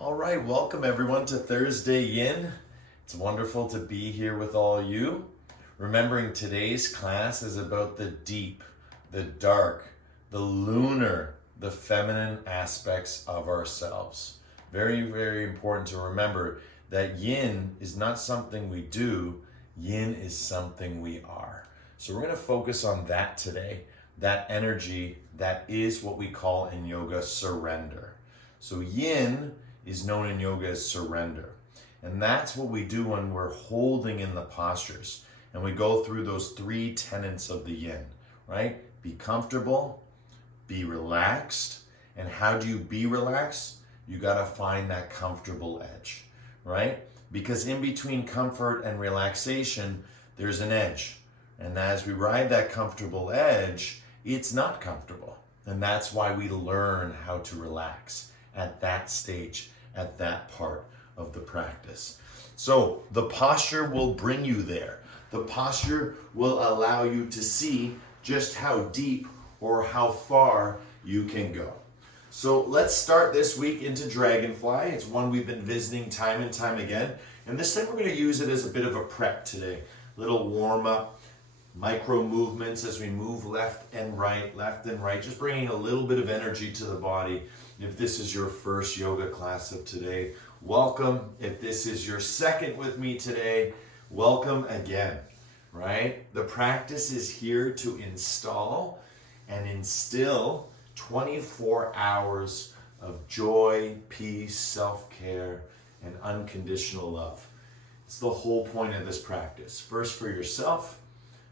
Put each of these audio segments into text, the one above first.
All right, welcome everyone to Thursday Yin. It's wonderful to be here with all you. Remembering today's class is about the deep, the dark, the lunar, the feminine aspects of ourselves. Very, very important to remember that yin is not something we do, yin is something we are. So we're going to focus on that today, that energy that is what we call in yoga surrender. So yin is known in yoga as surrender. And that's what we do when we're holding in the postures. And we go through those three tenets of the yin, right? Be comfortable, be relaxed. And how do you be relaxed? You gotta find that comfortable edge, right? Because in between comfort and relaxation, there's an edge. And as we ride that comfortable edge, it's not comfortable. And that's why we learn how to relax at that stage, at that part of the practice. So the posture will bring you there. The posture will allow you to see just how deep or how far you can go. So let's start this week into Dragonfly. It's one we've been visiting time and time again. And this time we're going to use it as a bit of a prep today. Little warm up, micro movements as we move left and right, just bringing a little bit of energy to the body. If this is your first yoga class of today, welcome. If this is your second with me today, welcome again, right? The practice is here to install and instill 24 hours of joy, peace, self-care, and unconditional love. It's the whole point of this practice. First for yourself,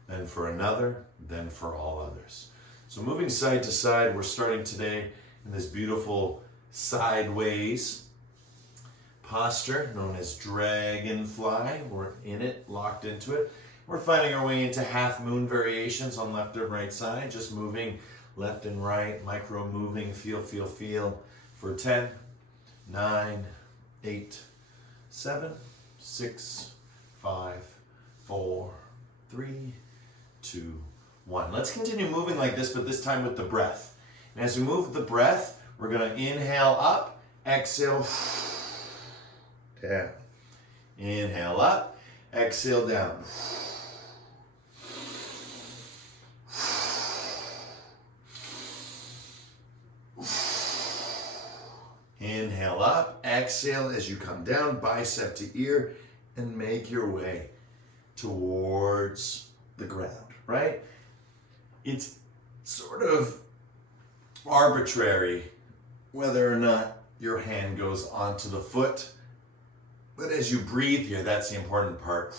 then for another, then for all others. So moving side to side, we're starting today in this beautiful sideways posture known as Dragonfly. We're in it, locked into it. We're finding our way into half moon variations on left and right side, just moving left and right, micro moving, feel for 10, 9, 8, 7, 6, 5, 4, 3, 2, 1. Let's continue moving like this, but this time with the breath. And as we move the breath, we're going to inhale up, exhale down. Inhale up, exhale down. Inhale up, exhale as you come down, bicep to ear, and make your way towards the ground, right? It's sort of arbitrary whether or not your hand goes onto the foot, but as you breathe here, that's the important part.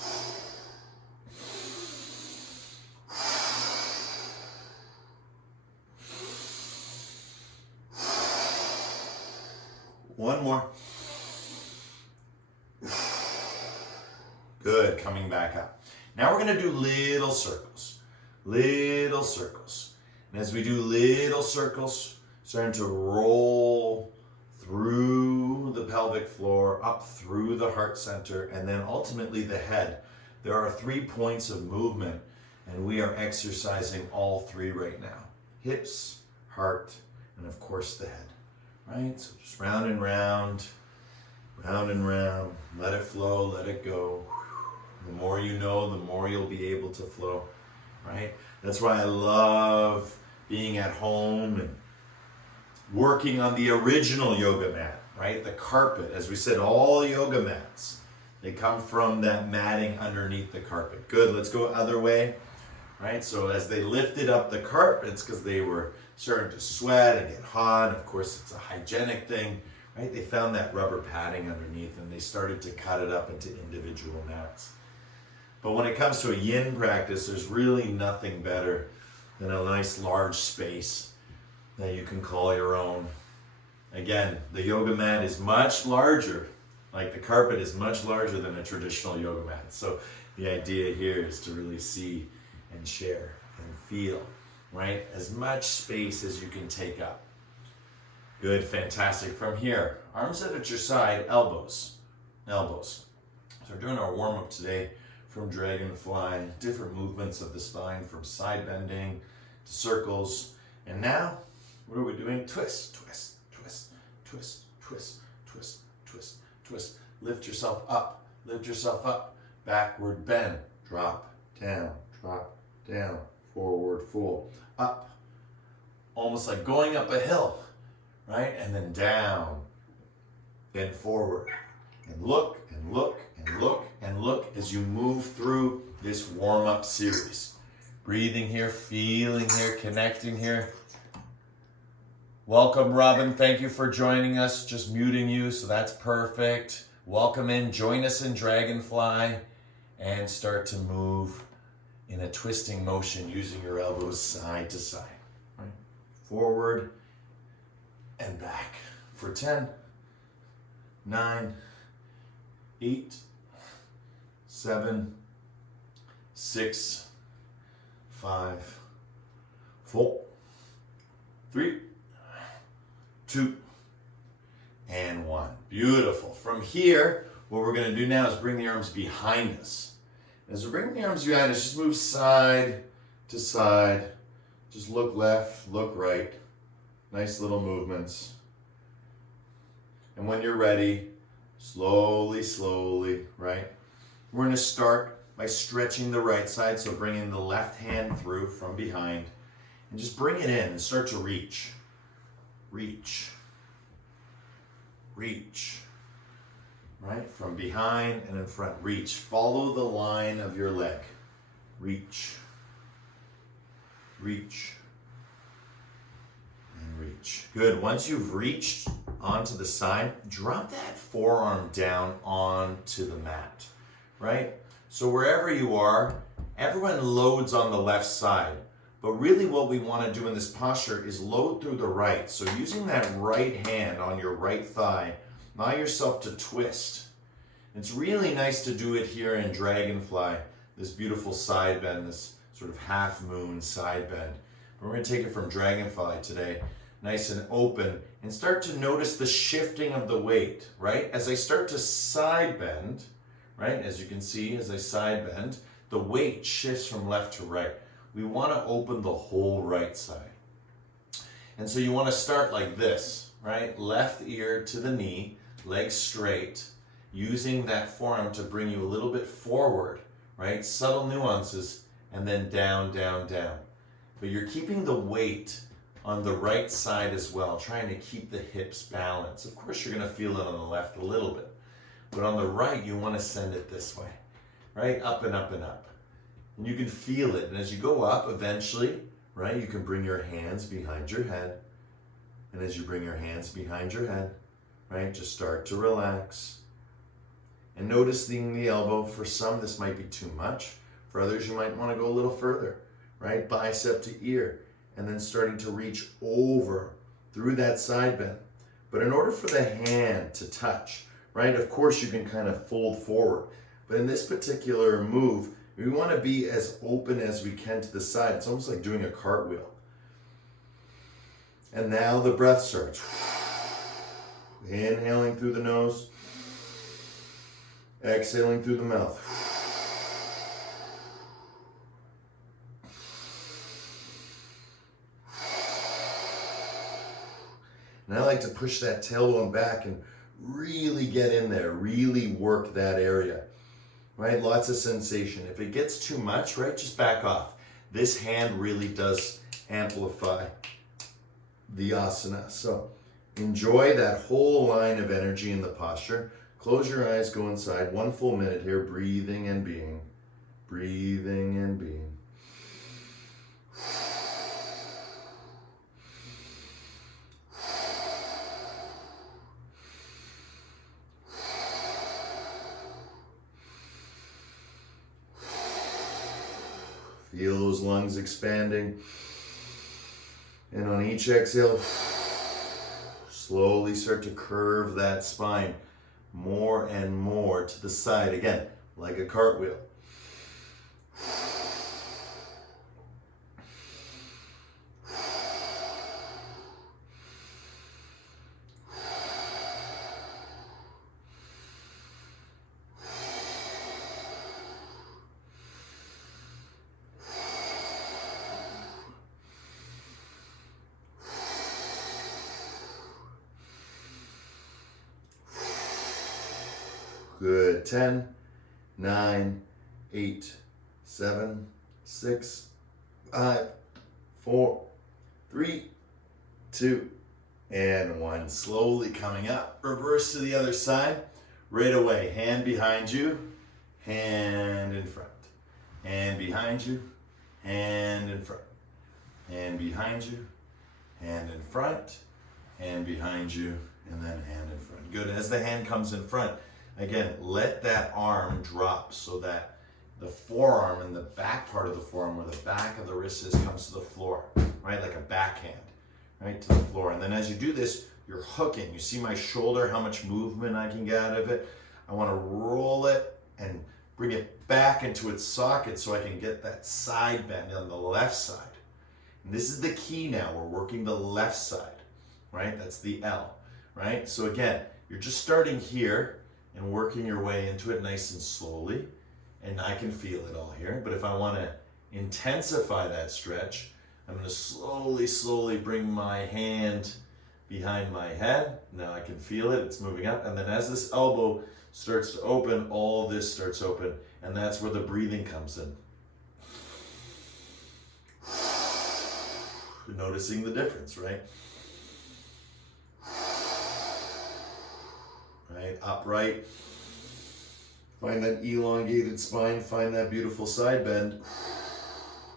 One more. Good, coming back up. Now we're going to do little circles. Little circles. And as we do little circles, starting to roll through the pelvic floor, up through the heart center, and then ultimately the head. There are 3 points of movement, and we are exercising all 3 right now. Hips, heart, and of course the head. Right? So just round and round, round and round. Let it flow, let it go. The more you know, the more you'll be able to flow. Right? That's why I love being at home and working on the original yoga mat, right? The carpet, as we said, all yoga mats, they come from that matting underneath the carpet. Good, let's go other way, right? So as they lifted up the carpets, because they were starting to sweat and get hot, of course it's a hygienic thing, right? They found that rubber padding underneath and they started to cut it up into individual mats. But when it comes to a yin practice, there's really nothing better than a nice large space that you can call your own. Again, the yoga mat is much larger, like the carpet is much larger than a traditional yoga mat. So the idea here is to really see and share and feel, right? As much space as you can take up. Good, fantastic. From here, arms out at your side, elbows. So we're doing our warm-up today from Dragonfly, different movements of the spine from side bending to circles. And now, what are we doing? Twist, twist, twist, twist, twist, twist, twist. Lift yourself up, lift yourself up. Backward bend, drop, down, forward, fold, up. Almost like going up a hill, right? And then down, then forward. And look, and look, and look, and look as you move through this warm-up series. Breathing here, feeling here, connecting here. Welcome, Robin. Thank you for joining us. Just muting you, so that's perfect. Welcome in. Join us in Dragonfly and start to move in a twisting motion using your elbows side to side. Right. Forward and back for 10, 9, 8, 7, 6, 5, 4, 3, 2, and 1. Beautiful. From here, what we're going to do now is bring the arms behind us. As we bring the arms behind us, just move side to side. Just look left, look right. Nice little movements. And when you're ready, slowly, slowly, right? We're going to start by stretching the right side, so bringing the left hand through from behind. And just bring it in and start to reach. Reach. Reach. Right? From behind and in front. Reach. Follow the line of your leg. Reach. Reach. And reach. Good. Once you've reached onto the side, drop that forearm down onto the mat. Right? So wherever you are, everyone loads on the left side. But really what we want to do in this posture is load through the right. So using that right hand on your right thigh, allow yourself to twist. It's really nice to do it here in Dragonfly, this beautiful side bend, this sort of half moon side bend. We're going to take it from Dragonfly today, nice and open, and start to notice the shifting of the weight, right? As I start to side bend, right, as you can see, as I side bend, the weight shifts from left to right. We want to open the whole right side. And so you want to start like this, right? Left ear to the knee, legs straight, using that forearm to bring you a little bit forward, right? Subtle nuances, and then down, down, down. But you're keeping the weight on the right side as well, trying to keep the hips balanced. Of course, you're going to feel it on the left a little bit. But on the right, you want to send it this way, right? Up and up and up. And you can feel it. And as you go up, eventually, right, you can bring your hands behind your head. And as you bring your hands behind your head, right, just start to relax. And noticing the elbow. For some, this might be too much. For others, you might want to go a little further, right? Bicep to ear. And then starting to reach over through that side bend. But in order for the hand to touch, right, of course you can kind of fold forward. But in this particular move, we want to be as open as we can to the side. It's almost like doing a cartwheel. And now the breath starts. Inhaling through the nose. Exhaling through the mouth. And I like to push that tailbone back and really get in there, really work that area. Right, lots of sensation. If it gets too much, right, just back off. This hand really does amplify the asana. So enjoy that whole line of energy in the posture. Close your eyes, go inside. 1 full minute here, breathing and being. Breathing and being. Feel those lungs expanding. And on each exhale, slowly start to curve that spine more and more to the side. Again, like a cartwheel. Good. 10, 9, 8, 7, 6, 5, 4, 3, 2, and 1. Slowly coming up. Reverse to the other side. Right away. Hand behind you. Hand in front. Hand behind you. Hand in front. Hand behind you. Hand in front. Hand behind you. And then hand in front. Good. As the hand comes in front, again, let that arm drop so that the forearm and the back part of the forearm, where the back of the wrist is, comes to the floor, right? Like a backhand, right? To the floor. And then as you do this, you're hooking. You see my shoulder, how much movement I can get out of it? I want to roll it and bring it back into its socket so I can get that side bend on the left side. And this is the key now. We're working the left side, right? That's the L, right? So again, you're just starting here and working your way into it nice and slowly. And I can feel it all here. But if I want to intensify that stretch, I'm going to slowly, slowly bring my hand behind my head. Now I can feel it. It's moving up. And then as this elbow starts to open, all this starts open. And that's where the breathing comes in. You're noticing the difference, right? Right, upright. Find that elongated spine, find that beautiful side bend,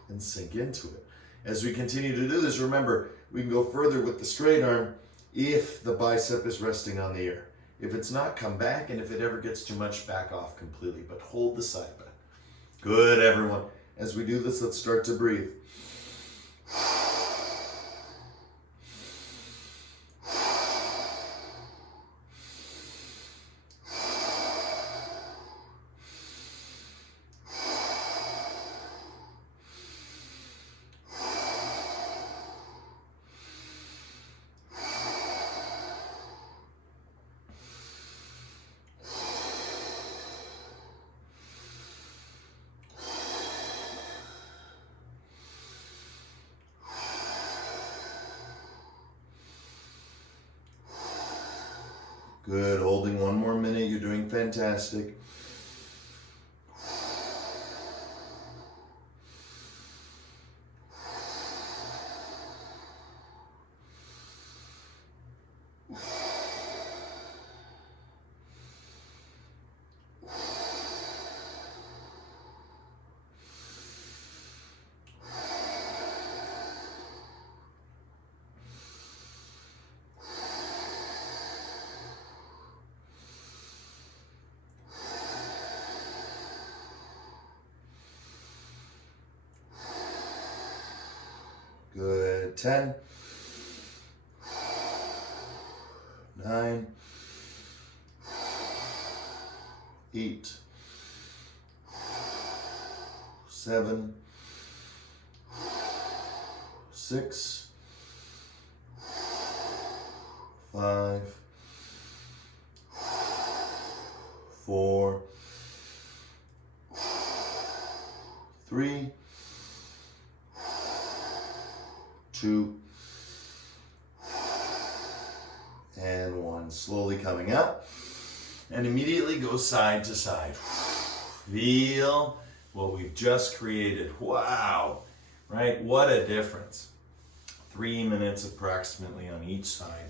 and sink into it. As we continue to do this, remember, we can go further with the straight arm if the bicep is resting on the ear. If it's not, come back, and if it ever gets too much, back off completely, but hold the side bend. Good, everyone. As we do this, let's start to breathe. Good, holding one more minute, you're doing fantastic. Good. 10, 9, 8, 7, 6, 5, 4, 3, 2, and 1. Slowly coming up, and immediately go side to side. Feel what we've just created. Wow, right? What a difference. 3 minutes approximately on each side,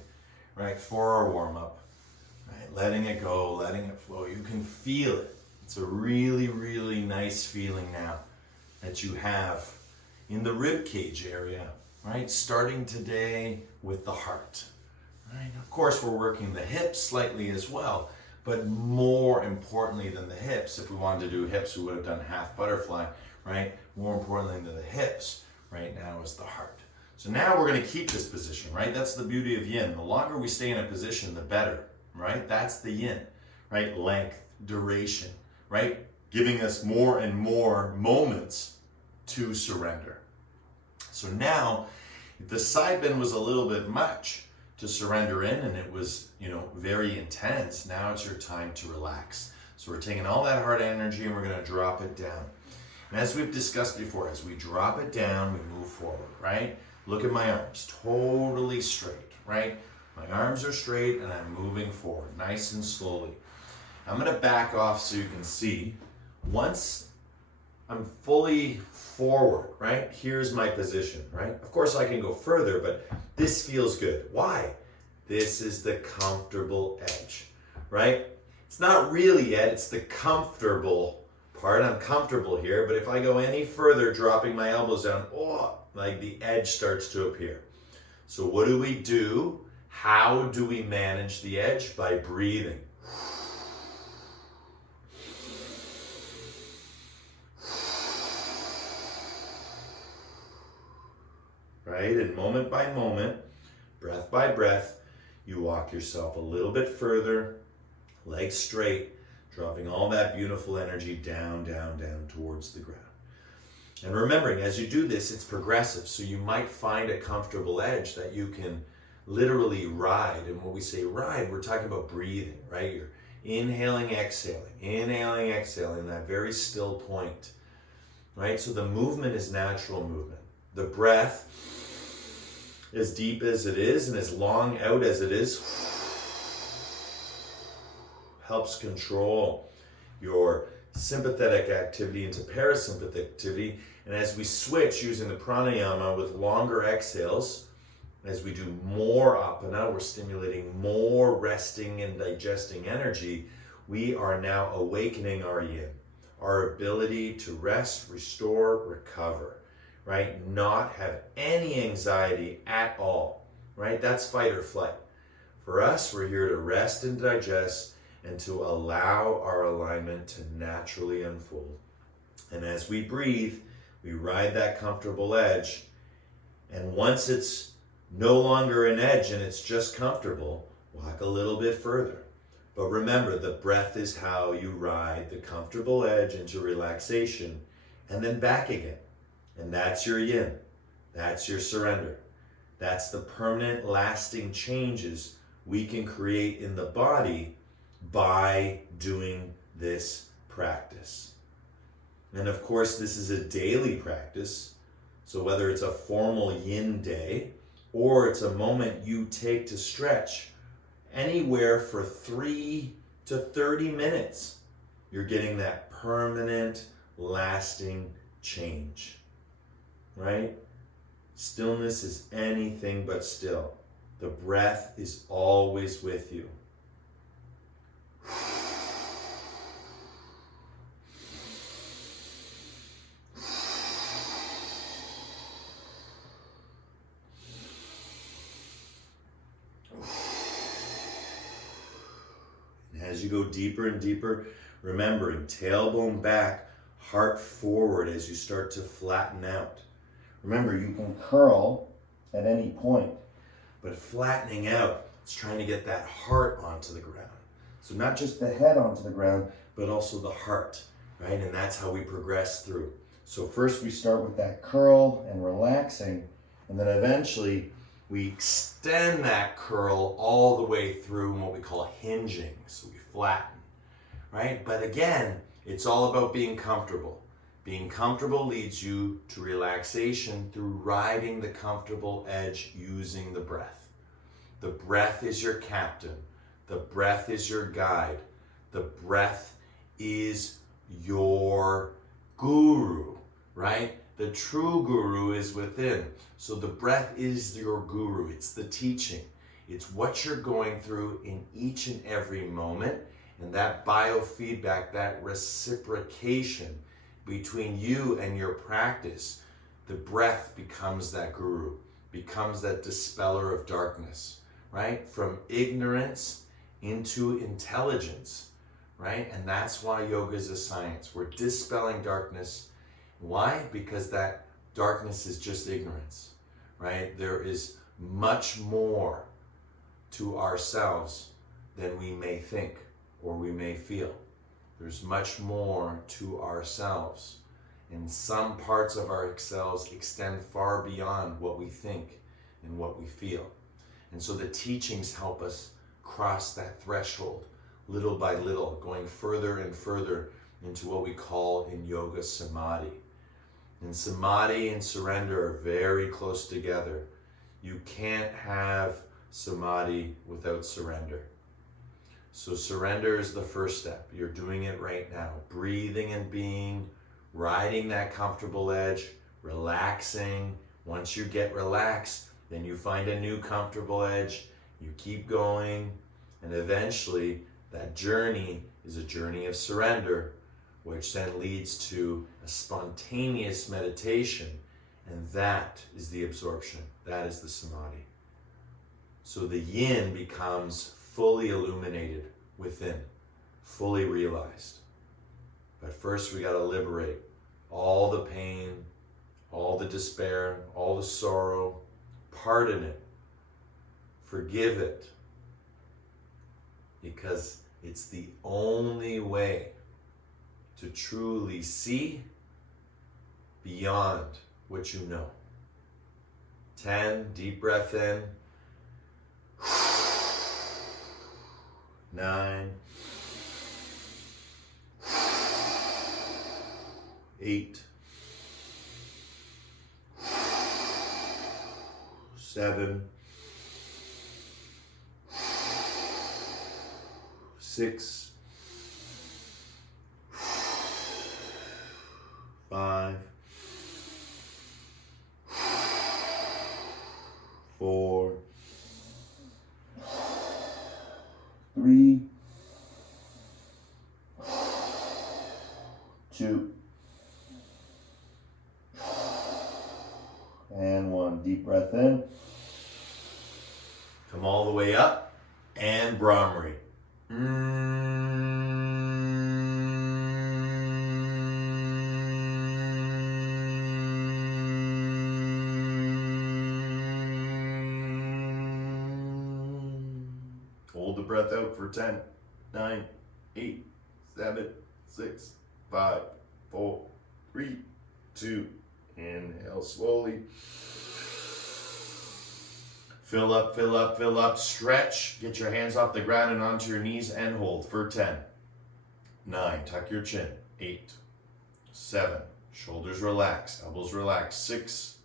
right? For our warm-up, right? Letting it go, letting it flow. You can feel it. It's a really, really nice feeling now that you have in the rib cage area. Right, starting today with the heart. Right, of course, we're working the hips slightly as well, but more importantly than the hips, if we wanted to do hips, we would have done half butterfly. Right, more importantly than the hips, right now is the heart. So now we're going to keep this position. Right, that's the beauty of yin. The longer we stay in a position, the better. Right, that's the yin. Right, length, duration. Right, giving us more and more moments to surrender. So now, if the side bend was a little bit much to surrender in and it was, very intense, now it's your time to relax. So we're taking all that hard energy and we're going to drop it down. And as we've discussed before, as we drop it down, we move forward, right? Look at my arms, totally straight, right? My arms are straight and I'm moving forward, nice and slowly. I'm going to back off so you can see. Once I'm fully forward, right? Here's my position, right? Of course I can go further, but this feels good. Why? This is the comfortable edge, right? It's not really yet, it's the comfortable part. I'm comfortable here, but if I go any further, dropping my elbows down, oh, like the edge starts to appear. So what do we do? How do we manage the edge? By breathing. Right? And moment by moment, breath by breath, you walk yourself a little bit further, legs straight, dropping all that beautiful energy down, down, down towards the ground. And remembering, as you do this, it's progressive. So you might find a comfortable edge that you can literally ride. And when we say ride, we're talking about breathing, right? You're inhaling, exhaling, that very still point, right? So the movement is natural movement. The breath, as deep as it is and as long out as it is, helps control your sympathetic activity into parasympathetic activity. And as we switch using the pranayama with longer exhales, as we do more apana, we're stimulating more resting and digesting energy. We are now awakening our yin, our ability to rest, restore, recover, right? Not have any anxiety at all, right? That's fight or flight. For us, we're here to rest and digest and to allow our alignment to naturally unfold. And as we breathe, we ride that comfortable edge. And once it's no longer an edge and it's just comfortable, walk a little bit further. But remember, the breath is how you ride the comfortable edge into relaxation and then back again. And that's your yin. That's your surrender. That's the permanent, lasting changes we can create in the body by doing this practice. And of course, this is a daily practice. So whether it's a formal yin day or it's a moment you take to stretch, anywhere for 3 to 30 minutes, you're getting that permanent, lasting change, right? Stillness is anything but still. The breath is always with you. As you go deeper and deeper, remembering tailbone back, heart forward as you start to flatten out. Remember, you can curl at any point, but flattening out, it's trying to get that heart onto the ground. So not just the head onto the ground, but also the heart, right? And that's how we progress through. So first we start with that curl and relaxing, and then eventually we extend that curl all the way through in what we call hinging. So we flatten, right? But again, it's all about being comfortable. Being comfortable leads you to relaxation through riding the comfortable edge using the breath. The breath is your captain. The breath is your guide. The breath is your guru, right? The true guru is within. So the breath is your guru. It's the teaching. It's what you're going through in each and every moment. And that biofeedback, that reciprocation between you and your practice, the breath becomes that guru, becomes that dispeller of darkness, right? From ignorance into intelligence, right? And that's why yoga is a science. We're dispelling darkness. Why? Because that darkness is just ignorance, right? There is much more to ourselves than we may think or we may feel. There's much more to ourselves. And some parts of ourselves extend far beyond what we think and what we feel. And so the teachings help us cross that threshold little by little, going further and further into what we call in yoga samadhi. And samadhi and surrender are very close together. You can't have samadhi without surrender. So surrender is the first step. You're doing it right now. Breathing and being, riding that comfortable edge, relaxing. Once you get relaxed, then you find a new comfortable edge. You keep going, and eventually that journey is a journey of surrender, which then leads to a spontaneous meditation, and that is the absorption. That is the samadhi. So the yin becomes fully illuminated within, fully realized. But first we got to liberate all the pain, all the despair, all the sorrow. Pardon it. Forgive it. Because it's the only way to truly see beyond what you know. 10, deep breath in. 9, 8, 7, 6, 5, 4, 3, 2, and 1. Deep breath in. Come all the way up, and Brahmari. Hold the breath out for 10, 9, 8, 7, 6, 5, 4, 3, 2. Inhale slowly. Fill up, fill up, fill up. Stretch. Get your hands off the ground and onto your knees and hold for 10, 9. Tuck your chin. 8, 7. Shoulders relax. Elbows relax. 6,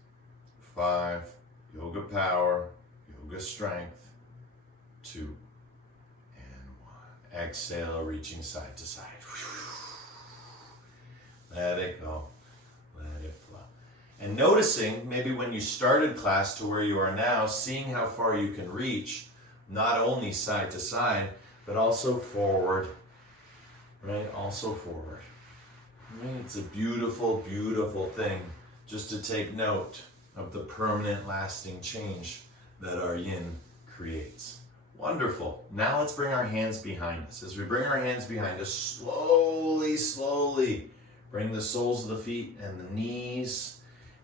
5. Yoga power. Yoga strength. 2, and 1. Exhale, reaching side to side. Let it go. Let it flow. And noticing, maybe when you started class to where you are now, seeing how far you can reach, not only side to side, but also forward, right? Also forward. Right? It's a beautiful, beautiful thing just to take note of the permanent, lasting change that our yin creates. Wonderful. Now let's bring our hands behind us. As we bring our hands behind us, slowly, slowly, bring the soles of the feet and the knees,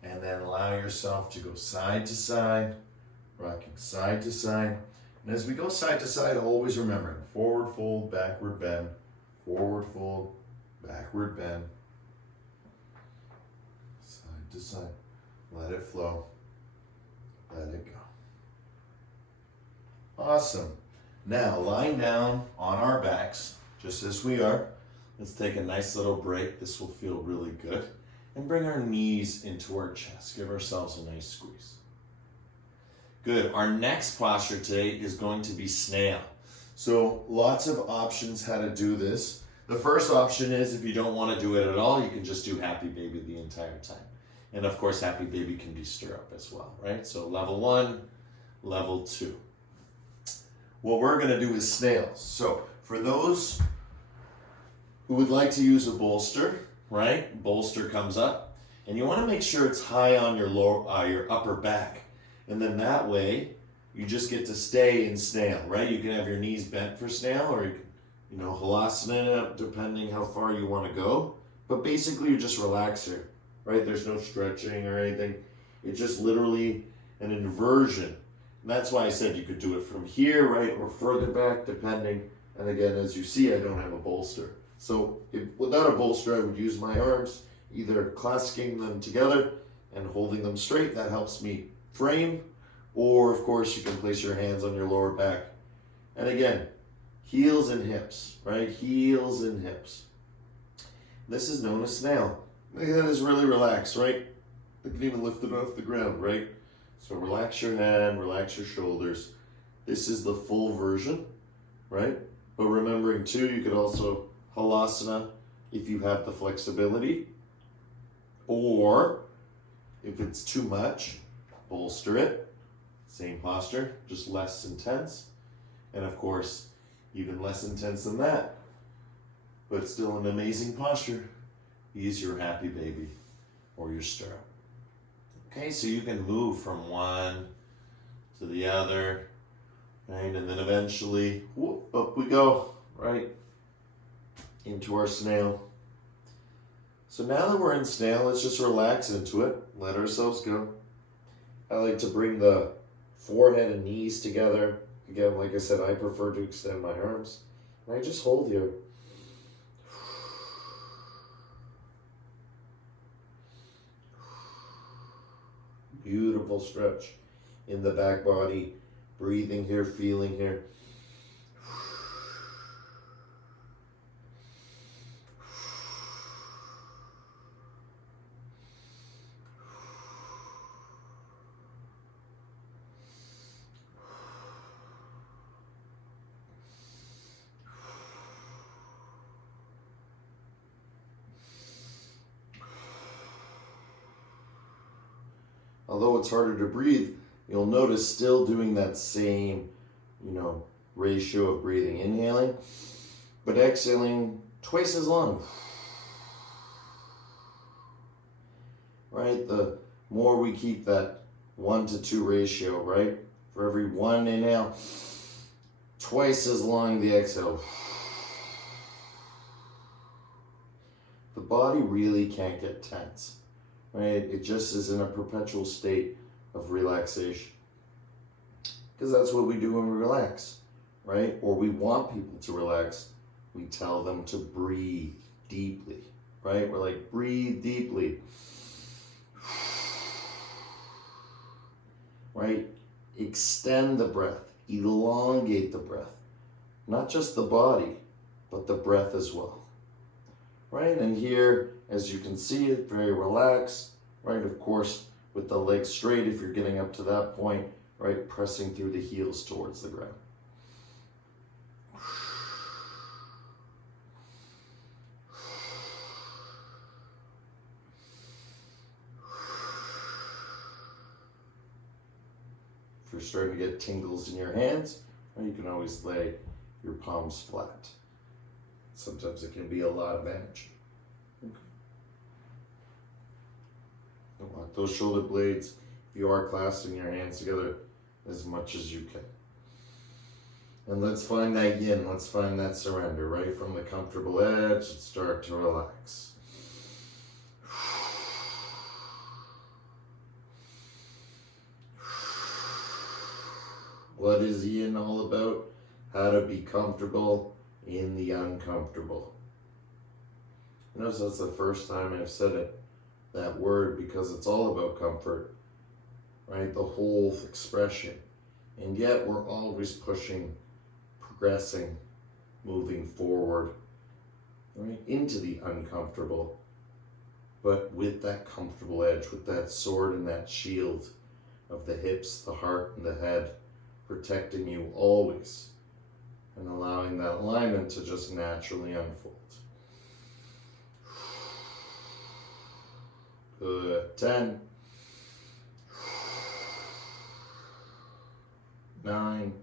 and then allow yourself to go side to side, rocking side to side. And as we go side to side, always remembering forward fold, backward bend, forward fold, backward bend, side to side. Let it flow. Let it go. Awesome. Now, lying down on our backs, just as we are, let's take a nice little break. This will feel really good. And bring our knees into our chest. Give ourselves a nice squeeze. Good. Our next posture today is going to be snail. So lots of options how to do this. The first option is if you don't want to do it at all, you can just do happy baby the entire time. And of course, happy baby can be stirrup as well, right? So level 1, level 2. What we're going to do is snails. So for those who would like to use a bolster, right? Bolster comes up, and you want to make sure it's high on your your upper back, and then that way you just get to stay in snail, right? You can have your knees bent for snail, or you can, halasana, depending how far you want to go. But basically, you just relax here, right? There's no stretching or anything. It's just literally an inversion. And that's why I said you could do it from here, right, or further back, depending. And again, as you see, I don't have a bolster. So without a bolster, I would use my arms, either clasping them together and holding them straight. That helps me frame. Or, of course, you can place your hands on your lower back. And again, heels and hips, right? Heels and hips. This is known as snail. The head is really relaxed, right? You can even lift it off the ground, right? So relax your head, relax your shoulders. This is the full version, right? But remember, remembering too, you could also halasana if you have the flexibility, or if it's too much, bolster it. Same posture, just less intense. And of course, even less intense than that, but still an amazing posture, is your happy baby or your stirrup. Okay, so you can move from one to the other, right? And then eventually, whoop, up we go, right? Into our snail. So now that we're in snail, let's just relax into it. Let ourselves go. I like to bring the forehead and knees together. Again, like I said, I prefer to extend my arms. And I just hold here. Beautiful stretch in the back body. Breathing here, feeling here. Although it's harder to breathe, you'll notice still doing that same, ratio of breathing. Inhaling, but exhaling twice as long. Right? The more we keep that 1-to-2 ratio, right? For every one inhale, twice as long the exhale. The body really can't get tense. Right? It just is in a perpetual state of relaxation. Because that's what we do when we relax, right? Or we want people to relax. We tell them to breathe deeply, right? We're like, breathe deeply. Right? Extend the breath, elongate the breath. Not just the body, but the breath as well. Right? And here, as you can see, it's very relaxed, right? Of course, with the legs straight, if you're getting up to that point, right? Pressing through the heels towards the ground. If you're starting to get tingles in your hands, right, you can always lay your palms flat. Sometimes it can be a lot of energy. Okay. Don't want those shoulder blades, if you are clasping your hands together, as much as you can. And let's find that yin, let's find that surrender, right from the comfortable edge, start to relax. What is yin all about? How to be comfortable in the uncomfortable. Notice that's the first time I've said it, that word, because it's all about comfort, right? The whole expression. And yet we're always pushing, progressing, moving forward, right? Into the uncomfortable, but with that comfortable edge, with that sword and that shield of the hips, the heart, and the head, protecting you always, and allowing that alignment to just naturally unfold. Good. 10, 9,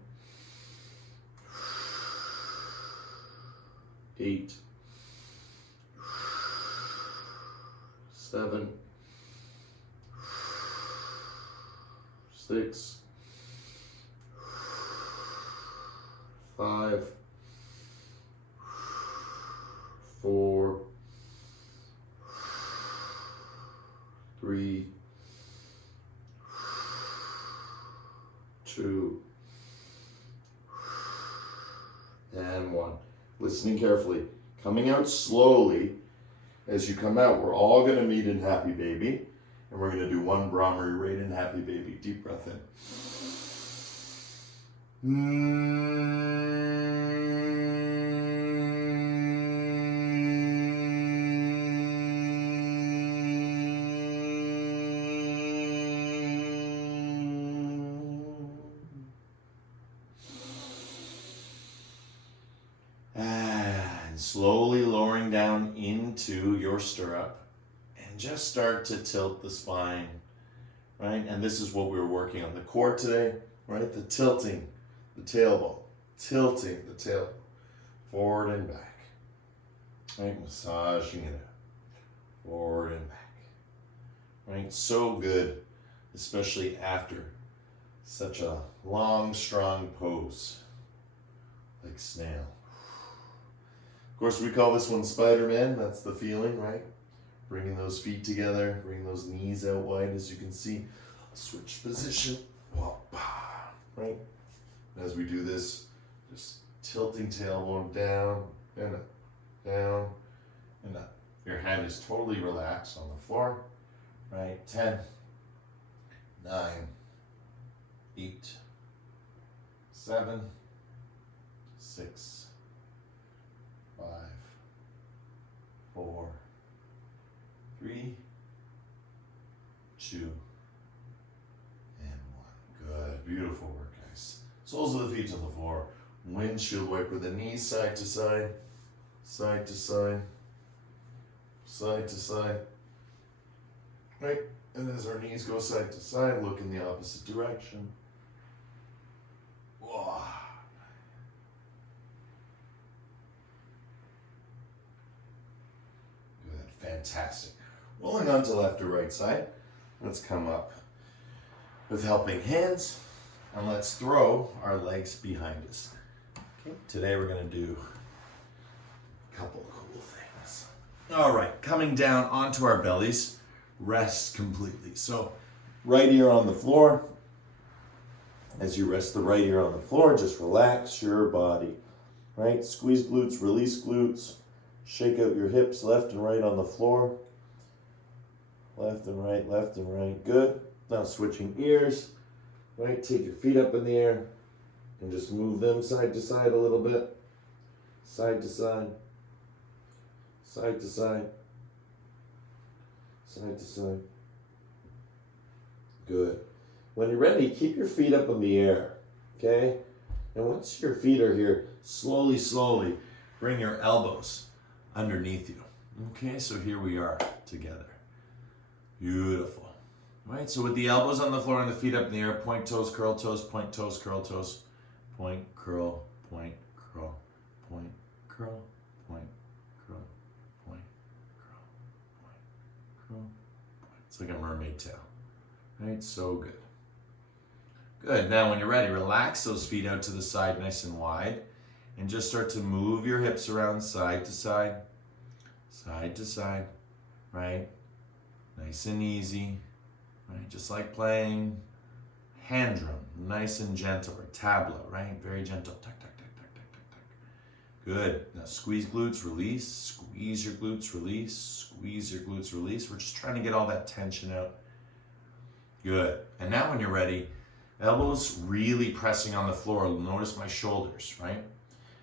8, 7, 6, 5, 4, 3, 2, and 1. Listening carefully. Coming out slowly. As you come out, we're all going to meet in Happy Baby. And we're going to do one Brahmari right in Happy Baby. Deep breath in. slowly lowering down into your stirrup and just start to tilt the spine, right? And this is what we were working on the core today, right? The tilting, the tailbone, tilting the tailbone, forward and back, right? Massaging it out, forward and back, right? So good, especially after such a long, strong pose, like snail. Of course, we call this one Spider-Man. That's the feeling, right? Bringing those feet together, bringing those knees out wide, as you can see. Switch position, right? As we do this, just tilting tailbone down and up, down and up. Your head is totally relaxed on the floor, right? 10, 9, 8, 7, 6, 5, 4, 3, 2, and 1. Good, beautiful work, guys. Soles of the feet to the floor. Windshield wiper the knees side to side, side to side, side to side. Right? And as our knees go side to side, look in the opposite direction. Whoa. Good, fantastic. Rolling on to left or right side. Let's come up with helping hands and let's throw our legs behind us. Okay, today we're going to do a couple of cool things. All right, coming down onto our bellies, rest completely. So right ear on the floor. As you rest the right ear on the floor, just relax your body, right? Squeeze glutes, release glutes. Shake out your hips left and right on the floor. Left and right, left and right. Good. Now switching ears, right? Take your feet up in the air and just move them side to side a little bit. Side to side. Side to side. Side to side. Good. When you're ready, keep your feet up in the air, okay? And once your feet are here, slowly, slowly bring your elbows underneath you. Okay, so here we are together. Beautiful. Right, so with the elbows on the floor and the feet up in the air, point toes, curl toes, point toes, curl toes, point, curl, point, curl, point, curl, point, curl, point, curl, point, curl, point. It's like a mermaid tail. Right, so good. Good, now when you're ready, relax those feet out to the side nice and wide and just start to move your hips around side to side, right? Nice and easy, right? Just like playing hand drum, nice and gentle, or tabla, right? Very gentle, tuck, tuck, tuck, tuck, tuck, tuck, tuck. Good, now squeeze glutes, release, squeeze your glutes, release, squeeze your glutes, release. We're just trying to get all that tension out. Good, and now when you're ready, elbows really pressing on the floor. Notice my shoulders, right?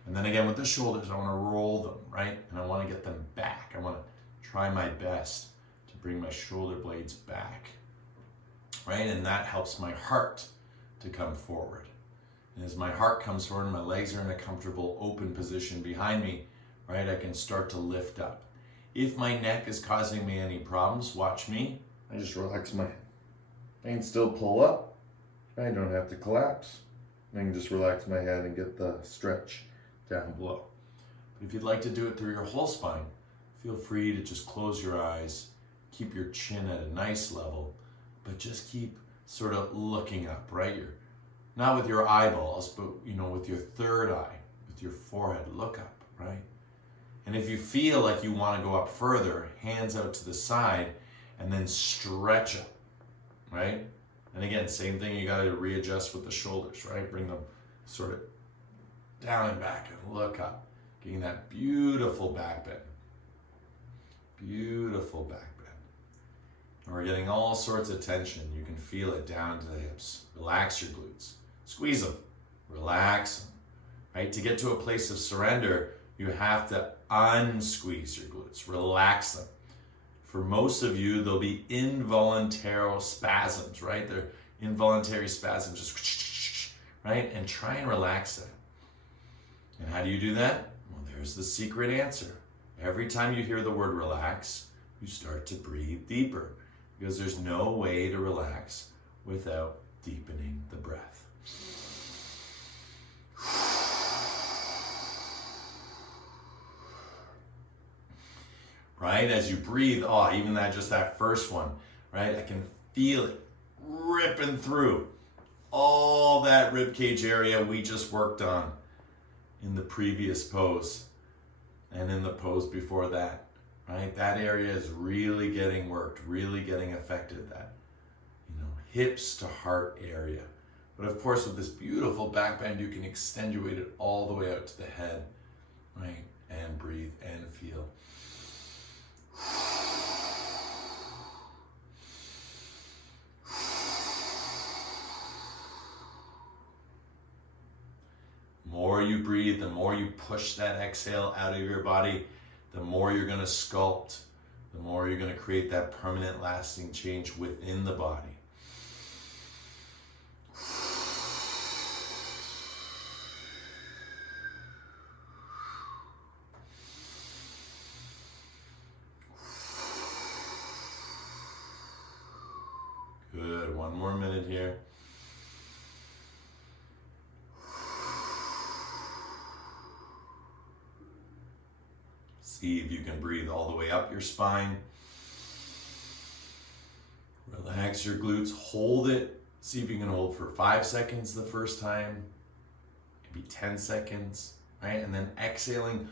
And then again with the shoulders, I want to roll them, right? And I want to get them back. I want to try my best to bring my shoulder blades back, right? And that helps my heart to come forward. And as my heart comes forward and my legs are in a comfortable open position behind me, right, I can start to lift up. If my neck is causing me any problems, watch me. I just relax my head. I can still pull up. I don't have to collapse. I can just relax my head and get the stretch down below. But if you'd like to do it through your whole spine, feel free to just close your eyes, keep your chin at a nice level, but just keep sort of looking up, right? You're not with your eyeballs, but with your third eye, with your forehead, look up, right? And if you feel like you want to go up further, hands out to the side and then stretch up, right? And again, same thing, you got to readjust with the shoulders, right? Bring them sort of down and back and look up, getting that beautiful back bend. Beautiful back bend. And we're getting all sorts of tension. You can feel it down to the hips. Relax your glutes. Squeeze them. Relax them. Right? To get to a place of surrender, you have to unsqueeze your glutes. Relax them. For most of you, there'll be involuntary spasms, right? They're involuntary spasms, just, right? And try and relax that. And how do you do that? Well, There's the secret answer. Every time you hear the word relax, you start to breathe deeper, because there's no way to relax without deepening the breath. Right? As you breathe, even that first one, right? I can feel it ripping through all that rib cage area we just worked on in the previous pose and in the pose before that, right? That area is really getting worked, really getting affected, that, hips to heart area. But of course, with this beautiful back bend, you can extenuate it all the way out to the head, right? And breathe and feel. The more you breathe, the more you push that exhale out of your body, the more you're going to sculpt, the more you're going to create that permanent lasting change within the body. Good, one more minute here. See if you can breathe all the way up your spine. Relax your glutes, hold it. See if you can hold for 5 seconds the first time, maybe 10 seconds, right? And then exhaling.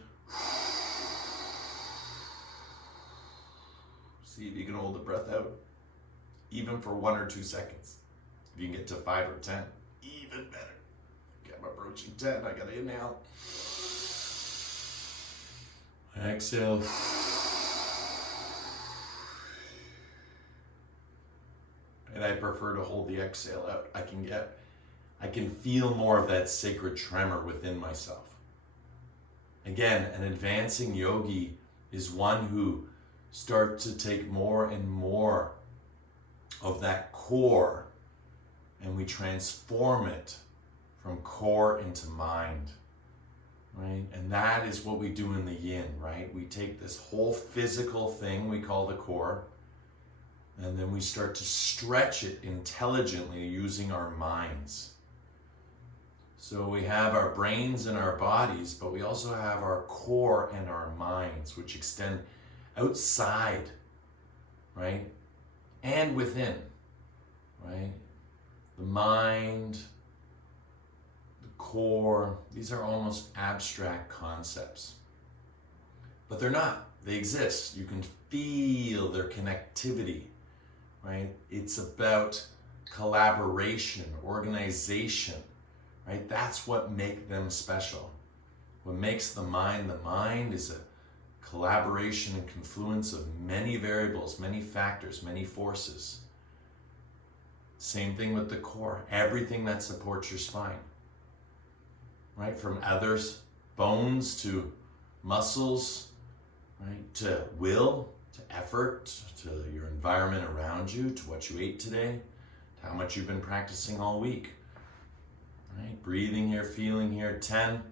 See if you can hold the breath out, even for 1 or 2 seconds. If you can get to 5 or 10, even better. Okay, I'm approaching 10, I gotta inhale. Exhale. And I prefer to hold the exhale out. I can feel more of that sacred tremor within myself. Again, an advancing yogi is one who starts to take more and more of that core, and we transform it from core into mind. Right? And that is what we do in the yin, right? We take this whole physical thing we call the core, and then we start to stretch it intelligently using our minds. So we have our brains and our bodies, but we also have our core and our minds, which extend outside, right? And within, right? The mind, core, these are almost abstract concepts, but they're not. They exist. You can feel their connectivity, right? It's about collaboration, organization, right? That's what makes them special. What makes the mind is a collaboration and confluence of many variables, many factors, many forces. Same thing with the core, everything that supports your spine. Right, from others, bones to muscles, right, to will, to effort, to your environment around you, to what you ate today, to how much you've been practicing all week. Right, breathing here, feeling here, 10.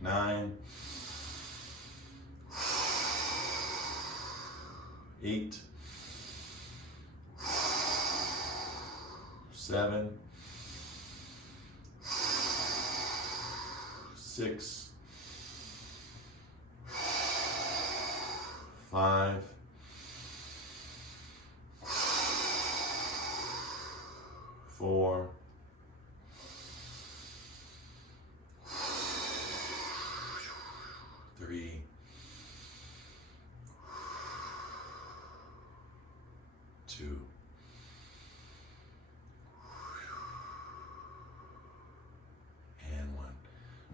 9. 8. 7, 6, 5, 4, 3, 2,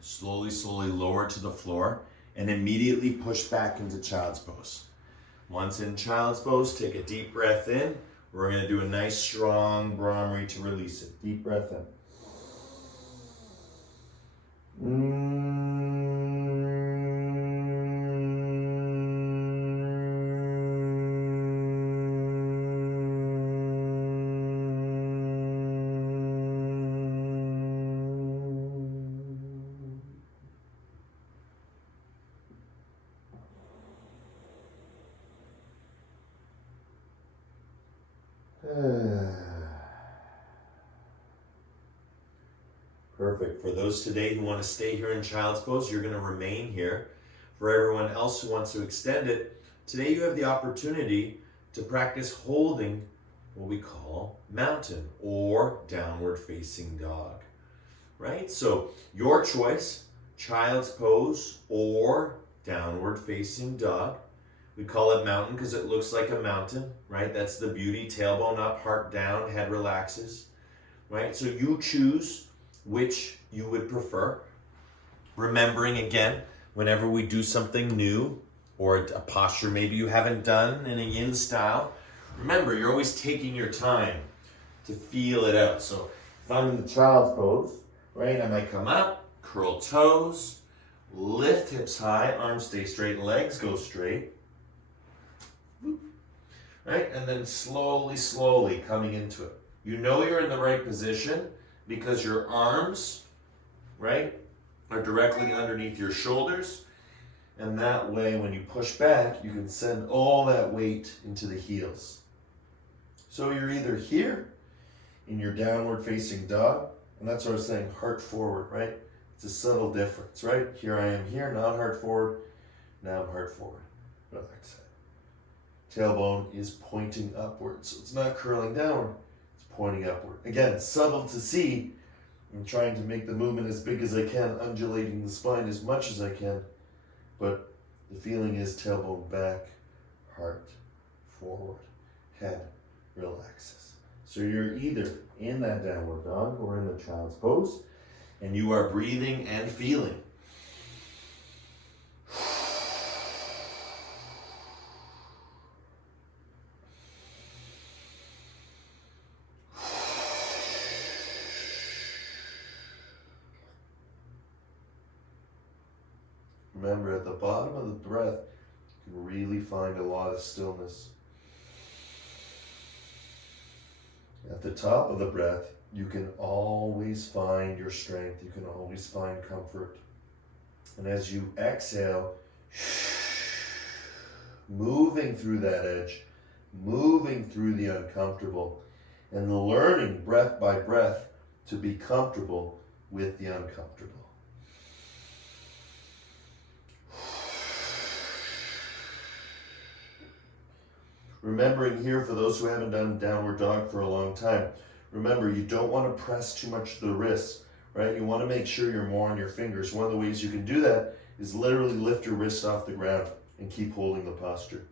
slowly, slowly lower to the floor and immediately push back into child's pose. Once in child's pose, take a deep breath in. We're going to do a nice strong Brahmari to release it. Deep breath in. Perfect. For those today who want to stay here in child's pose, you're going to remain here. For everyone else who wants to extend it, today you have the opportunity to practice holding what we call mountain or downward facing dog, right? So your choice, child's pose or downward facing dog. We call it mountain because it looks like a mountain, right? That's the beauty. Tailbone up, heart down, head relaxes, right? So you choose which you would prefer. Remembering again, whenever we do something new or a posture maybe you haven't done in a yin style, remember you're always taking your time to feel it out. So if I'm in the child's pose, right, I might come up, curl toes, lift hips high, arms stay straight, legs go straight. Right? And then slowly, slowly coming into it. You know you're in the right position because your arms, right, are directly underneath your shoulders. And that way, when you push back, you can send all that weight into the heels. So you're either here in your downward facing dog, and that's what I was saying, heart forward, right? It's a subtle difference, right? Here I am here, not heart forward. Now I'm heart forward. Relax. Tailbone is pointing upward, so it's not curling downward, it's pointing upward. Again, subtle to see. I'm trying to make the movement as big as I can, undulating the spine as much as I can, but the feeling is tailbone back, heart forward, head relaxes. So you're either in that downward dog or in the child's pose, and you are breathing and feeling. Remember, at the bottom of the breath, you can really find a lot of stillness. At the top of the breath, you can always find your strength. You can always find comfort. And as you exhale, moving through that edge, moving through the uncomfortable, and learning breath by breath to be comfortable with the uncomfortable. Remembering here, for those who haven't done downward dog for a long time, remember you don't want to press too much the wrists, right? You want to make sure you're more on your fingers. One of the ways you can do that is literally lift your wrist off the ground and keep holding the posture.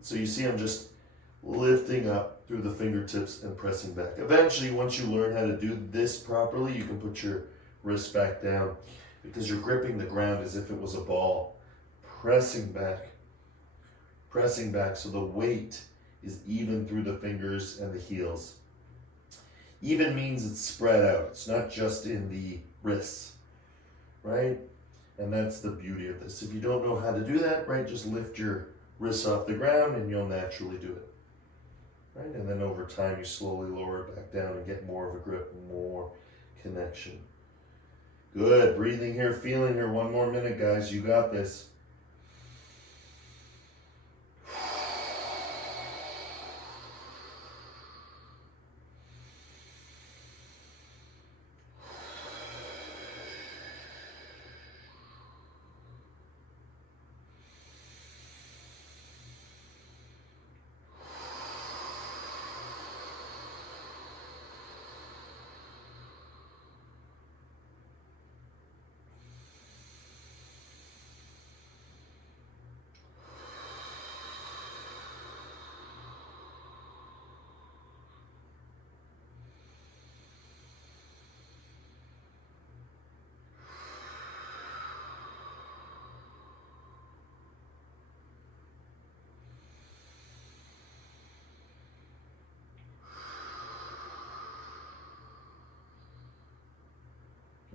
So you see I'm just lifting up through the fingertips and pressing back. Eventually, once you learn how to do this properly, you can put your wrist back down because you're gripping the ground as if it was a ball, pressing back so the weight is even through the fingers and the heels. Even means it's spread out. It's not just in the wrists, right? And that's the beauty of this. If you don't know how to do that, right, just lift your wrists off the ground and you'll naturally do it, right? And then over time, you slowly lower it back down and get more of a grip, more connection. Good, breathing here, feeling here. 1 more minute, guys, you got this.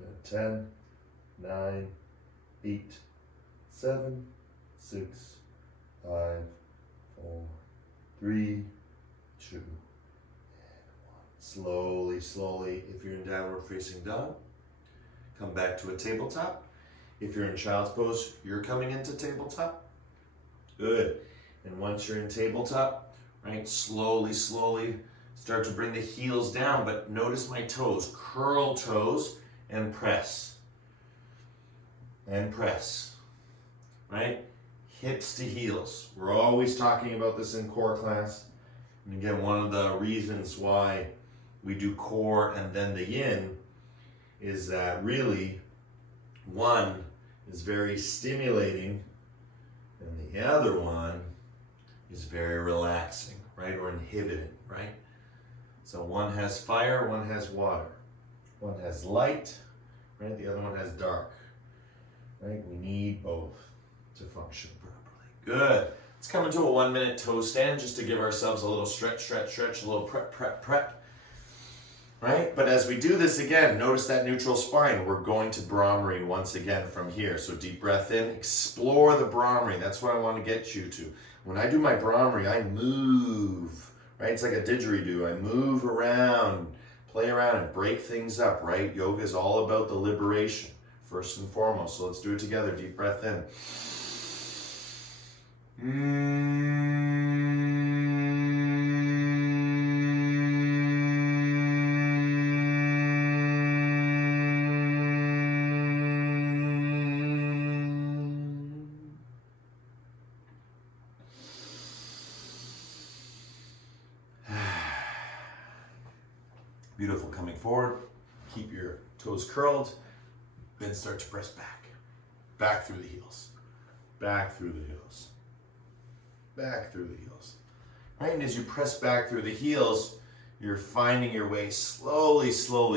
And 10, 9, 8, 7, 6, 5, 4, 3, 2, and 1. Slowly, slowly, if you're in downward facing dog, come back to a tabletop. If you're in child's pose, you're coming into tabletop. Good. And once you're in tabletop, right, slowly, slowly start to bring the heels down, but notice my toes. Curl toes and press. And press, right? Hips to heels. We're always talking about this in core class. And again, one of the reasons why we do core and then the yin is that really one is very stimulating and the other one is very relaxing, right? Or inhibiting, right? So one has fire, one has water. One has light, right? The other one has dark, right? We need both to function properly. Good. Let's come into a 1 minute toe stand just to give ourselves a little stretch, a little prep. Right? But as we do this again, notice that neutral spine. We're going to Brahmari once again from here. So deep breath in, explore the Brahmari. That's what I want to get you to. When I do my Brahmari, I move, right? It's like a didgeridoo. I move around, play around and break things up, right? Yoga is all about the liberation, first and foremost. So let's do it together. Deep breath in. Beautiful. Coming forward, keep your toes curled, then start to press back through the heels, back through the heels, back through the heels. Right, and as you press back through the heels, you're finding your way slowly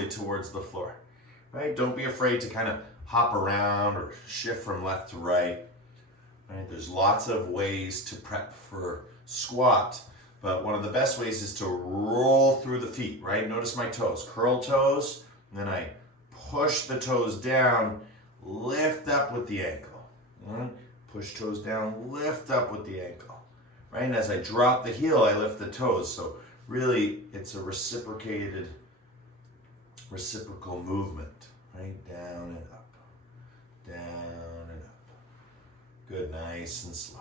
towards the floor. Right, don't be afraid to kind of hop around or shift from left to right. Right, there's lots of ways to prep for squat. But one of the best ways is to roll through the feet, right? Notice my toes, curl toes, and then I push the toes down, lift up with the ankle. Right? Push toes down, lift up with the ankle. Right? And as I drop the heel, I lift the toes. So really, it's a reciprocal movement. Right? Down and up, down and up. Good, nice and slow.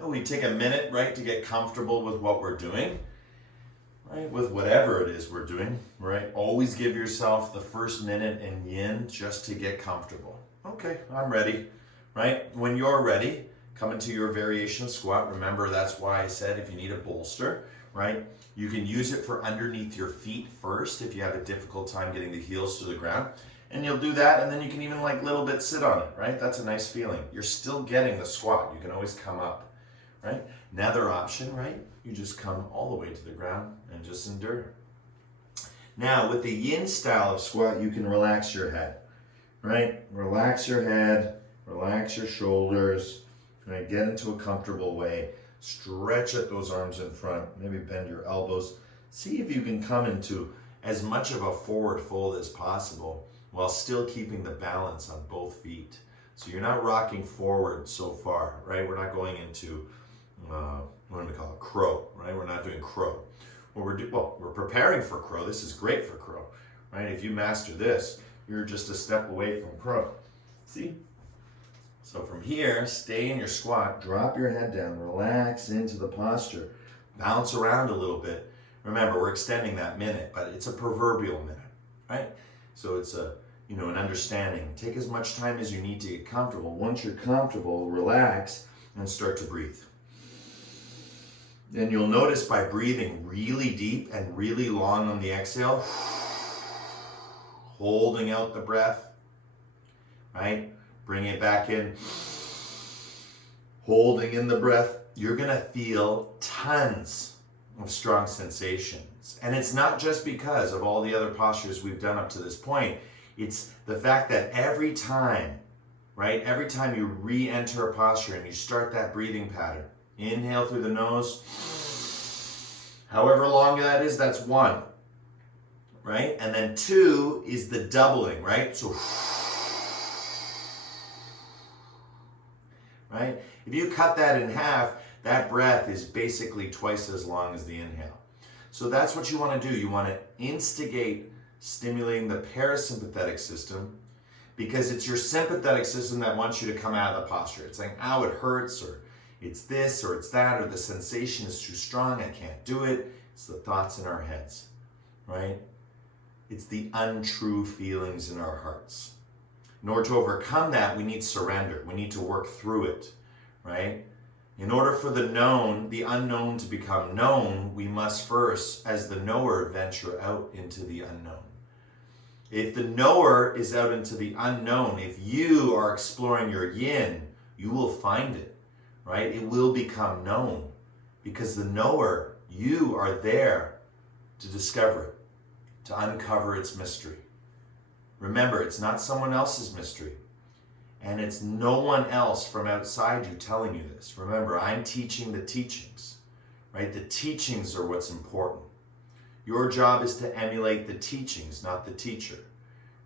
We take a minute, right, to get comfortable with what we're doing, right, with whatever it is we're doing, right? Always give yourself the first minute in yin just to get comfortable. Okay, I'm ready, right? When you're ready, come into your variation squat. Remember, that's why I said if you need a bolster, right, you can use it for underneath your feet first if you have a difficult time getting the heels to the ground. And you'll do that, and then you can even like little bit sit on it, right? That's a nice feeling. You're still getting the squat. You can always come up. Right? Another option, right? You just come all the way to the ground and just endure. Now, with the yin style of squat, you can relax your head, right? Relax your head, relax your shoulders, right? Get into a comfortable way. Stretch at those arms in front, maybe bend your elbows. See if you can come into as much of a forward fold as possible while still keeping the balance on both feet. So you're not rocking forward so far, right? We're not going into what do we call it? Crow, right? We're not doing crow. We're preparing for crow. This is great for crow, right? If you master this, you're just a step away from crow. See? So from here, stay in your squat, drop your head down, relax into the posture, bounce around a little bit. Remember, we're extending that minute, but it's a proverbial minute, right? So it's an understanding. Take as much time as you need to get comfortable. Once you're comfortable, relax and start to breathe. Then you'll notice by breathing really deep and really long on the exhale, holding out the breath, right? Bring it back in, holding in the breath. You're gonna feel tons of strong sensations. And it's not just because of all the other postures we've done up to this point. It's the fact that every time, right? Every time you re-enter a posture and you start that breathing pattern, inhale through the nose. However long that is, that's one, right? And then two is the doubling, right? So, right? If you cut that in half, that breath is basically twice as long as the inhale. So that's what you want to do. You want to instigate stimulating the parasympathetic system because it's your sympathetic system that wants you to come out of the posture. It's saying, ow, it hurts, or it's this, or it's that, or the sensation is too strong, I can't do it. It's the thoughts in our heads, right? It's the untrue feelings in our hearts. In order to overcome that, we need surrender. We need to work through it, right? In order for the known, the unknown to become known, we must first, as the knower, venture out into the unknown. If the knower is out into the unknown, if you are exploring your yin, you will find it, right? It will become known because the knower, you are there to discover it, to uncover its mystery. Remember, it's not someone else's mystery, and it's no one else from outside you telling you this. Remember, I'm teaching the teachings, right? The teachings are what's important. Your job is to emulate the teachings, not the teacher,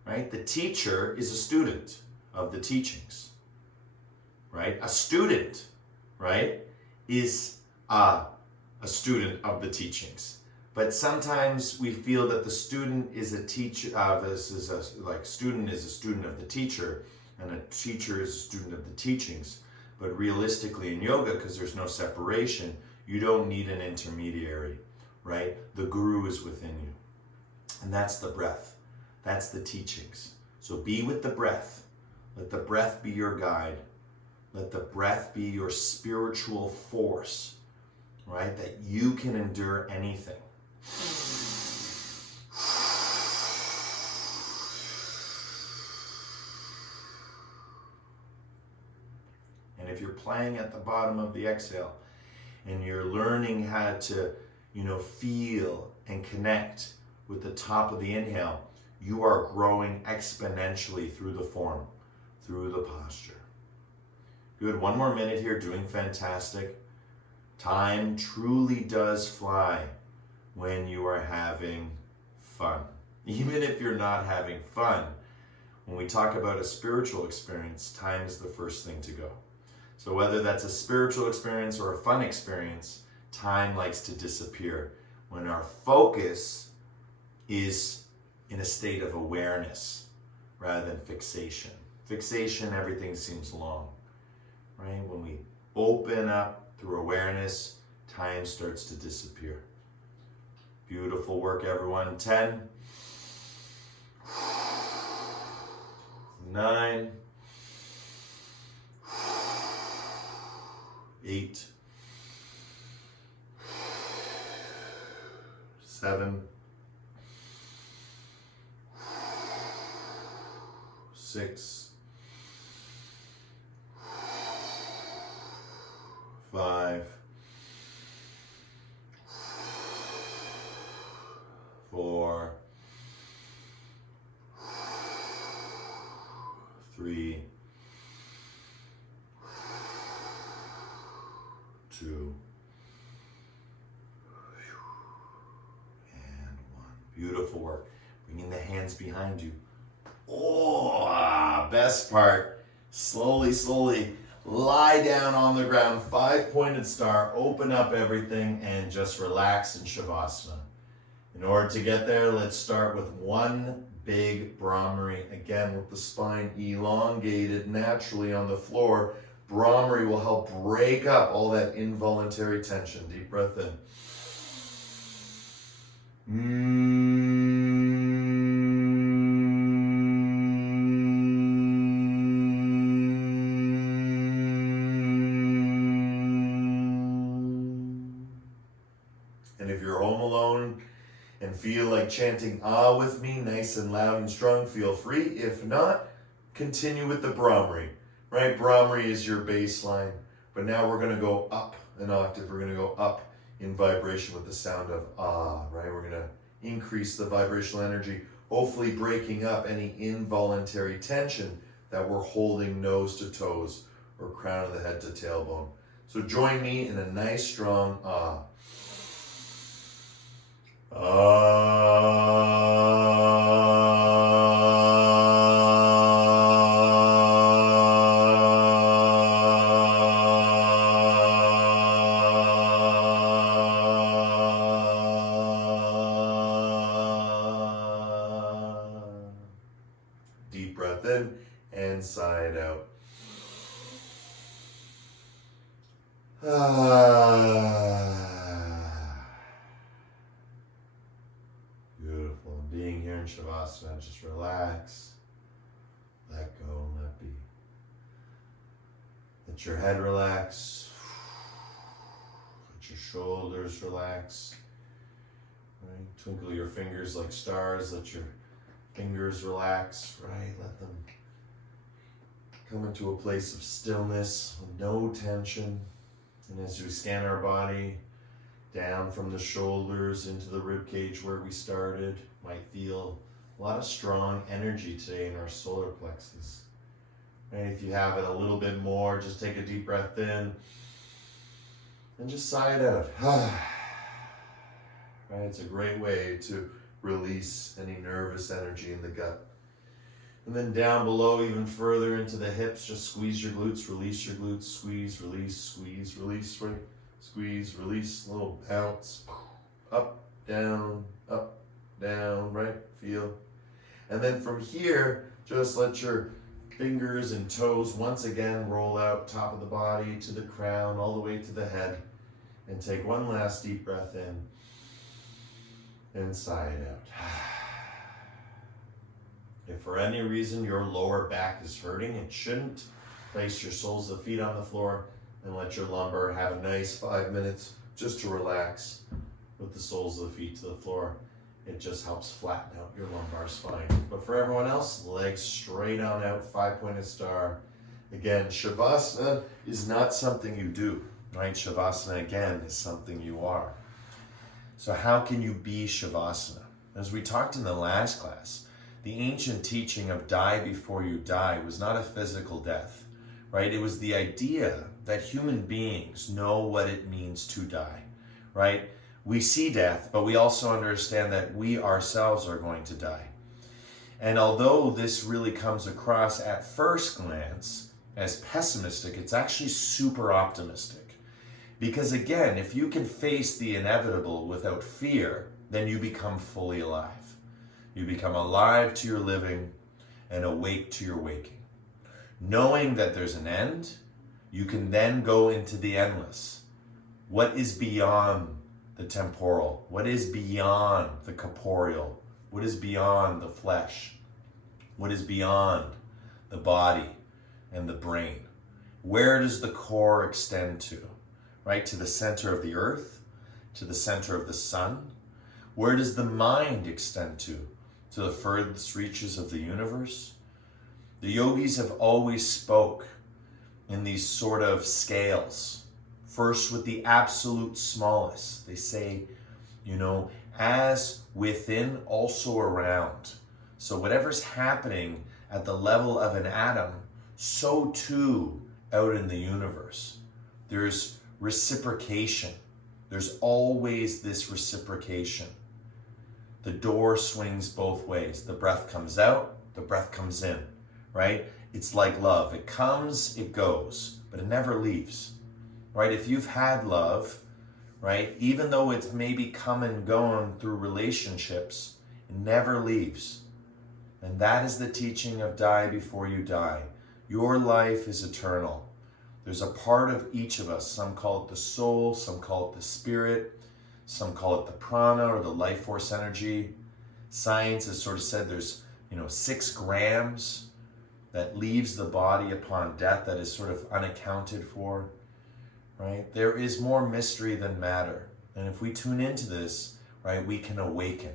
right? The teacher is a student of the teachings, right? A student, right, is a student of the teachings. But sometimes we feel that the student is a teacher, student is a student of the teacher, and a teacher is a student of the teachings. But realistically in yoga, because there's no separation, you don't need an intermediary, right? The guru is within you. And that's the breath. That's the teachings. So be with the breath. Let the breath be your guide. Let the breath be your spiritual force, right? That you can endure anything. And if you're playing at the bottom of the exhale and you're learning how to, feel and connect with the top of the inhale, you are growing exponentially through the form, through the posture. Good, 1 more minute here, doing fantastic. Time truly does fly when you are having fun. Even if you're not having fun, when we talk about a spiritual experience, time is the first thing to go. So whether that's a spiritual experience or a fun experience, time likes to disappear when our focus is in a state of awareness rather than fixation. Fixation, everything seems long, right? When we open up through awareness, time starts to disappear. Beautiful work, everyone. 10, 9, 8, 7, 6, 5, 4, 3, 2, and 1. Beautiful work. Bringing the hands behind you. Oh, best part. Slowly lie down on the ground, 5-pointed star, open up everything, and just relax in Shavasana. In order to get there, let's start with 1 big Brahmari. Again, with the spine elongated naturally on the floor. Brahmari will help break up all that involuntary tension. Deep breath in. And if you're home alone and feel like chanting ah with me, nice and loud and strong, feel free. If not, continue with the Brahmari, right? Brahmari is your baseline, but now we're going to go up an octave. We're going to go up in vibration with the sound of ah, right? We're going to increase the vibrational energy, hopefully breaking up any involuntary tension that we're holding nose to toes or crown of the head to tailbone. So join me in a nice strong ah. Deep breath in and sigh it out. Beautiful. being here in Shavasana, just relax, let go, and let be. Let your head relax. Let your shoulders relax. Right? Twinkle your fingers like stars. Let your fingers relax. Right? Let them come into a place of stillness with no tension. And as we scan our body down from the shoulders into the rib cage where we started, might feel a lot of strong energy today in our solar plexus. And if you have it a little bit more, just take a deep breath in and just sigh it out. Right? It's a great way to release any nervous energy in the gut. And then down below, even further into the hips, just squeeze your glutes, release your glutes, squeeze, release, right? Squeeze, release, little bounce, up, down, right? Feel. And then from here, just let your fingers and toes once again roll out top of the body to the crown, all the way to the head. And take one last deep breath in and sigh it out. If for any reason your lower back is hurting, it shouldn't. Place your soles of the feet on the floor and let your lumbar have a nice 5 minutes just to relax with the soles of the feet to the floor. It just helps flatten out your lumbar spine. But for everyone else, legs straight on out, 5-pointed star. Again, Shavasana is not something you do, right? Shavasana, again, is something you are. So how can you be Shavasana? As we talked in the last class, the ancient teaching of die before you die was not a physical death, right? It was the idea that human beings know what it means to die, right? We see death, but we also understand that we ourselves are going to die. And although this really comes across at first glance as pessimistic, it's actually super optimistic. Because again, if you can face the inevitable without fear, then you become fully alive. You become alive to your living and awake to your waking. Knowing that there's an end, you can then go into the endless. What is beyond the temporal? What is beyond the corporeal? What is beyond the flesh? What is beyond the body and the brain? Where does the core extend to? Right? To the center of the earth? To the center of the sun? Where does the mind extend to? To the furthest reaches of the universe? The yogis have always spoke in these sort of scales. First with the absolute smallest. They say, as within, also around. So whatever's happening at the level of an atom, so too out in the universe. There's reciprocation. There's always this reciprocation. The door swings both ways. The breath comes out, the breath comes in, right? It's like love. It comes, it goes, but it never leaves, right? If you've had love, right, even though it's maybe come and gone through relationships, it never leaves. And that is the teaching of die before you die. Your life is eternal. There's a part of each of us. Some call it the soul, some call it the spirit, some call it the prana or the life force energy. Science has sort of said there's, 6 grams that leaves the body upon death that is sort of unaccounted for, right? There is more mystery than matter. And if we tune into this, right, we can awaken.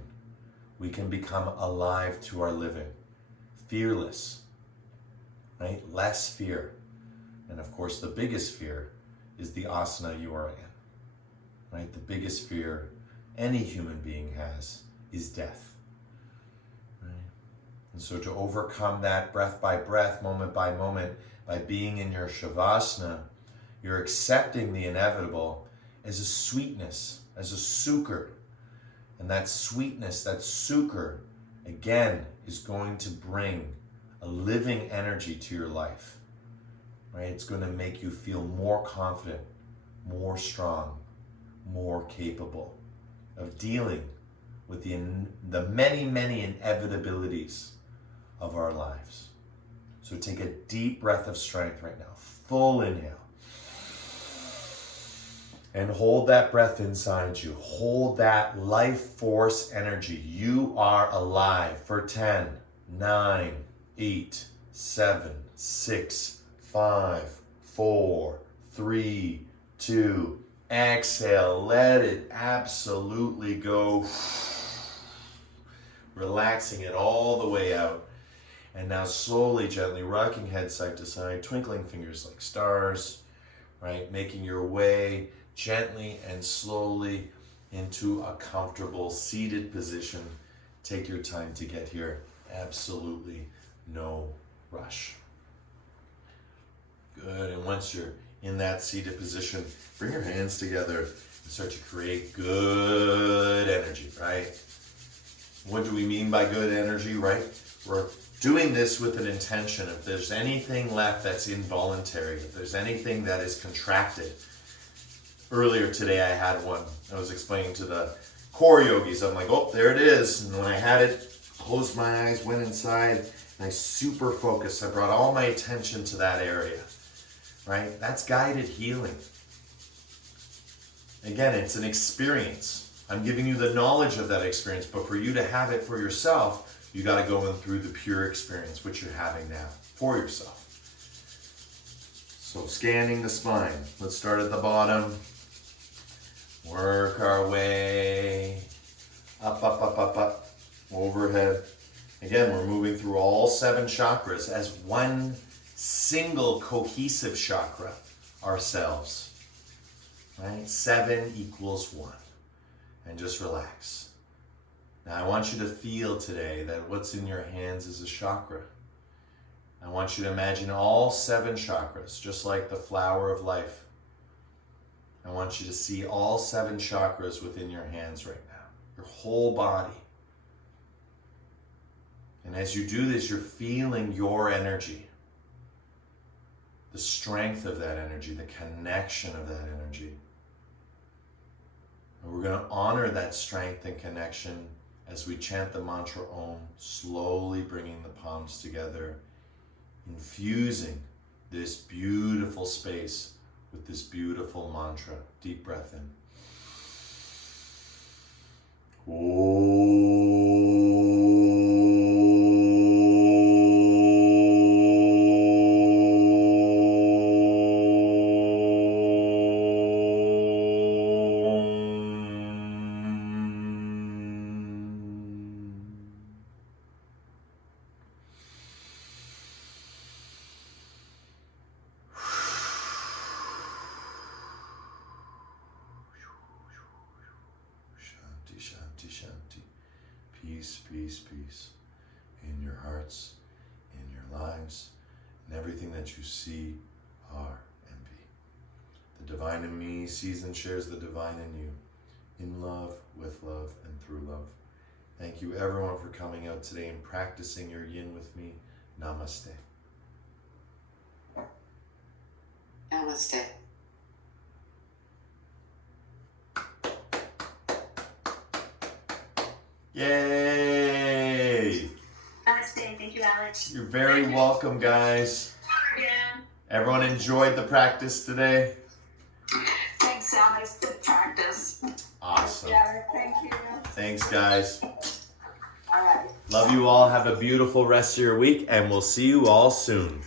We can become alive to our living. Fearless, right? Less fear. And of course, the biggest fear is the asana you are in. Right? The biggest fear any human being has is death. Right? And so to overcome that breath by breath, moment by moment, by being in your Shavasana, you're accepting the inevitable as a sweetness, as a sukar. And that sweetness, that sukar, again, is going to bring a living energy to your life. Right? It's going to make you feel more confident, more strong, more capable of dealing with the many, many inevitabilities of our lives. So take a deep breath of strength right now. Full inhale. And hold that breath inside you. Hold that life force energy. You are alive for 10, 9, 8, 7, 6, 5, 4, 3, 2. Exhale. Let it absolutely go. Relaxing it all the way out. And now slowly, gently rocking head side to side, twinkling fingers like stars, right? Making your way gently and slowly into a comfortable seated position. Take your time to get here. Absolutely no rush. Good. And once you're in that seated position, bring your hands together and start to create good energy, right? What do we mean by good energy, right? We're doing this with an intention. If there's anything left that's involuntary, if there's anything that is contracted. Earlier today I had one. I was explaining to the core yogis. I'm like, oh, there it is. And when I had it, closed my eyes, went inside, and I super focused. I brought all my attention to that area, right? That's guided healing. Again, it's an experience. I'm giving you the knowledge of that experience, but for you to have it for yourself, you got to go in through the pure experience, which you're having now for yourself. So scanning the spine. Let's start at the bottom. Work our way up, up, up, up, up, overhead. Again, we're moving through all 7 chakras as one single cohesive chakra ourselves. Right? 7 equals 1. And just relax. Now I want you to feel today that what's in your hands is a chakra. I want you to imagine all 7 chakras, just like the flower of life. I want you to see all 7 chakras within your hands right now, your whole body. And as you do this, you're feeling your energy, the strength of that energy, the connection of that energy. And we're going to honor that strength and connection as we chant the mantra Om, slowly bringing the palms together, infusing this beautiful space with this beautiful mantra. Deep breath in. Shanti, shanti. Peace, peace, peace. In your hearts, in your lives, and everything that you see, are, and be. The divine in me sees and shares the divine in you. In love, with love, and through love. Thank you everyone for coming out today and practicing your yin with me. Namaste. Namaste. Yay! Namaste. Thank you, Alex. You're very welcome, guys. Yeah. Everyone enjoyed the practice today? Thanks, Alex. Good practice. Awesome. Yeah, thank you. Thanks, guys. All right. Love you all. Have a beautiful rest of your week, and we'll see you all soon.